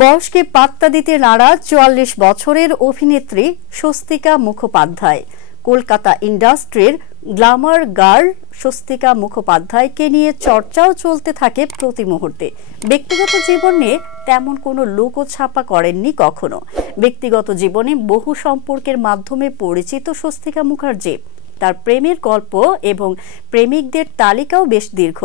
বয়সকে পাত্তা দিতে নারাজ ৪৪ বছরের অভিনেত্রী স্বস্তিকা মুখোপাধ্যায়। কলকাতা ইন্ডাস্ট্রির গ্ল্যামার গার্ল স্বস্তিকা মুখোপাধ্যায়কে নিয়ে চর্চাও চলতে থাকে প্রতি মুহূর্তে। ব্যক্তিগত জীবন নিয়ে তেমন কোনো লুকোছাপা করেননি কখনো। ব্যক্তিগত জীবনে বহু সম্পর্কের মাধ্যমে পরিচিত স্বস্তিকা মুখার্জি। তার প্রেমের গল্প এবং প্রেমিকদের তালিকাও বেশ দীর্ঘ।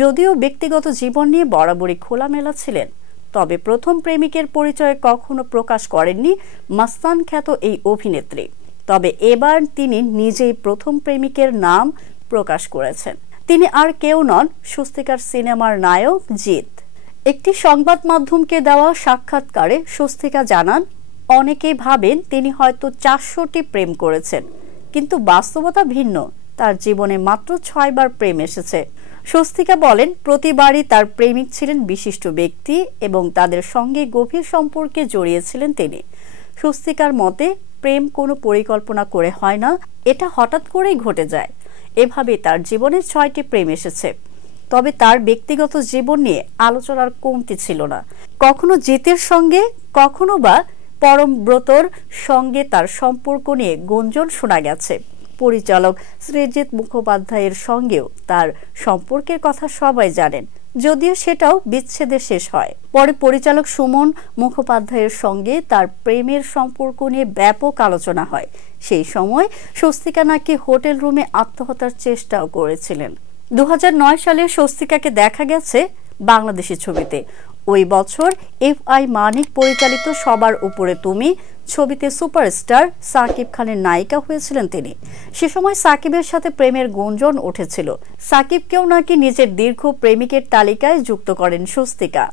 যদিও ব্যক্তিগত জীবন নিয়ে বরাবরই খোলামেলা ছিলেন, তবে প্রথম প্রেমিকের পরিচয় কখনো প্রকাশ করেননি মাস্তান খ্যাত এই অভিনেত্রী। তবে এবার তিনি নিজেই প্রথম প্রেমিকের নাম প্রকাশ করেছেন। তিনি আর কেউ নন, স্বস্তিকার সিনেমার নায়ক জিৎ। একটি সংবাদ মাধ্যমকে দেওয়া সাক্ষাৎকারে স্বস্তিকা জানান, অনেকেই ভাবেন তিনি হয়তো 400টি প্রেম করেছেন, কিন্তু বাস্তবতা ভিন্ন। তার জীবনে মাত্র 6 বার প্রেম এসেছে। স্বস্তিকা বলেন, প্রতিবারই তার প্রেমিক ছিলেন বিশিষ্ট ব্যক্তি এবং তাদের সঙ্গে গভীর সম্পর্কে জড়িয়েছিলেন তিনি। স্বস্তিকার মতে, প্রেম কোনো পরিকল্পনা করে হয় না, এটা হঠাৎ করেই ঘটে যায়। এভাবে তার জীবনে 6টি প্রেম এসেছে। তবে তার ব্যক্তিগত জীবন নিয়ে আলোচনার কমতি ছিল না। কখনো জিতের সঙ্গে, কখনো বা পরমব্রতর সঙ্গে তার সম্পর্ক নিয়ে গুঞ্জন শোনা গেছে। পরিচালক সৃজিত মুখোপাধ্যায়ের সঙ্গেও তার সম্পর্কের কথা সবাই জানেন, যদিও সেটাও বিচ্ছেদে শেষ হয়। পরে পরিচালক সুমন মুখোপাধ্যায়ের সঙ্গে তার প্রেমের সম্পর্ক নিয়ে ব্যাপক আলোচনা হয়। সেই সময় স্বস্তিকা নাকি হোটেল রুমে আত্মহত্যার চেষ্টাও করেছিলেন। 2009 সালে স্বস্তিকাকে দেখা গেছে বাংলাদেশি ছবিতে। ওই বছর FI মানিক পরিচালিত সবার উপরে তুমি ছবিতে সুপারস্টার সাকিব খানের নায়িকা হয়েছিলেন তিনি। সে সময় সাকিবের সাথে প্রেমের গুঞ্জন উঠেছিল। সাকিবকেও নাকি নিজের দীর্ঘ প্রেমিকের তালিকায় যুক্ত করেন স্বস্তিকা।